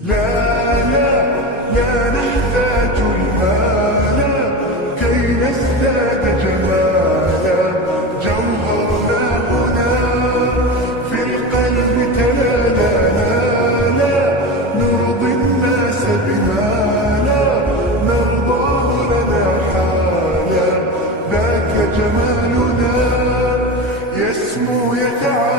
لا لا لا نحتاج المال كي نزداد جمالا. جوهرنا هنا في القلب تلالا. لا نرضي الناس بما لا نرضاه لنا حالا. ذاك جمالنا يسمو يتعالى